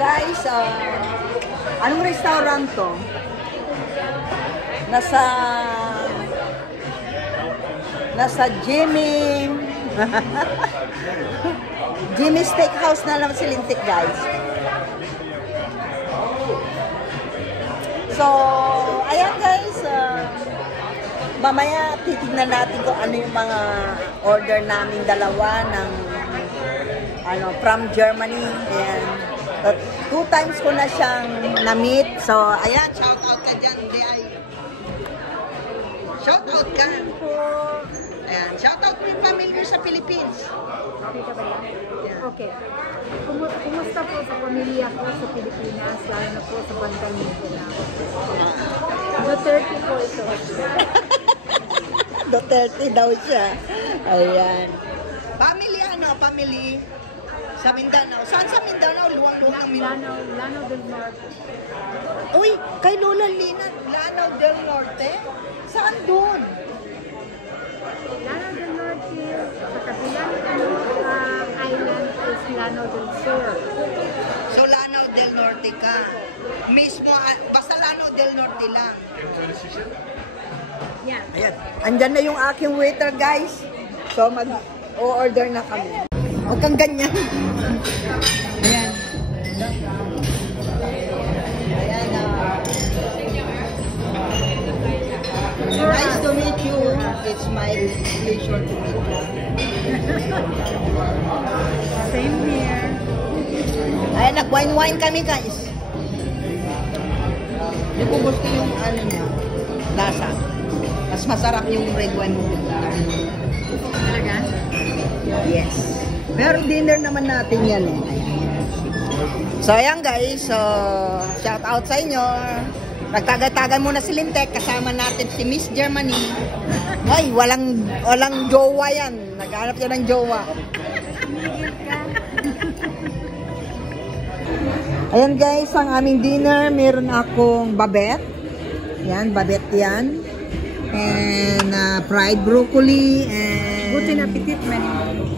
guys, anong restaurant to? Nasa Jimmy Steakhouse na naman si Lintik, guys. So, ayan guys, mamaya titignan natin kung ano yung mga order namin dalawa ng from Germany. Ayan. 2 times ko na siyang na-meet. So, ayan, shout out ka dyan. Shout out ka. Ayan, shout out mo yung pamilya sa Philippines. Okay ka ba yan? Yeah. Okay. Kumusta po sa pamilya ko sa Pilipinas, lalo na po sa bandang Mindanao? Duterte po ito. Duterte daw siya. Ayan. Family family sa Mindanao. Saan sa Mindanao? Luwang-luwang ng Mindanao. Lanao del Norte. Uy, kay Lola Lina, Lanao del Norte? Saan doon? Lanao del Norte, sa kabilang island is Lanao del Sur. So, Lanao del Norte ka. Mismo, basta Lanao del Norte lang. Yan. Ayan. Andyan na yung aking waiter, guys. So, mag-order na kami. Huwag kang ganyan. Ayan. Ayan. Nice to meet you. It's my pleasure to meet you. Same here. Ayan, nag-wine-wine kami, guys. Hindi ko gusto yung niya, lasa. Mas masarap yung red wine mo. Talaga? Yes. Pero dinner naman natin yan eh. So ayan guys, so shout out sa inyo. Nagtagatagan muna si Lintek, kasama natin si Miss Germany. Ay, walang jowa yan. Naghanap yan ng jowa. Ayan guys, ang aming dinner, meron akong babet. Yan, babet yan. And fried broccoli and Buti na petit man yung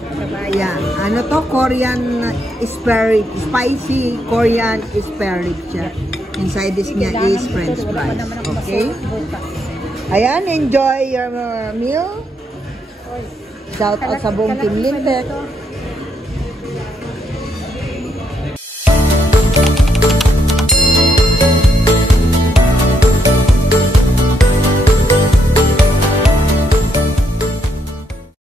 yeah, ano to? Korean asparagus, spicy Korean asparagus siya. Inside this niya is french fries. Okay? Ayan, enjoy your meal. Shout out sa buong Team Lintek.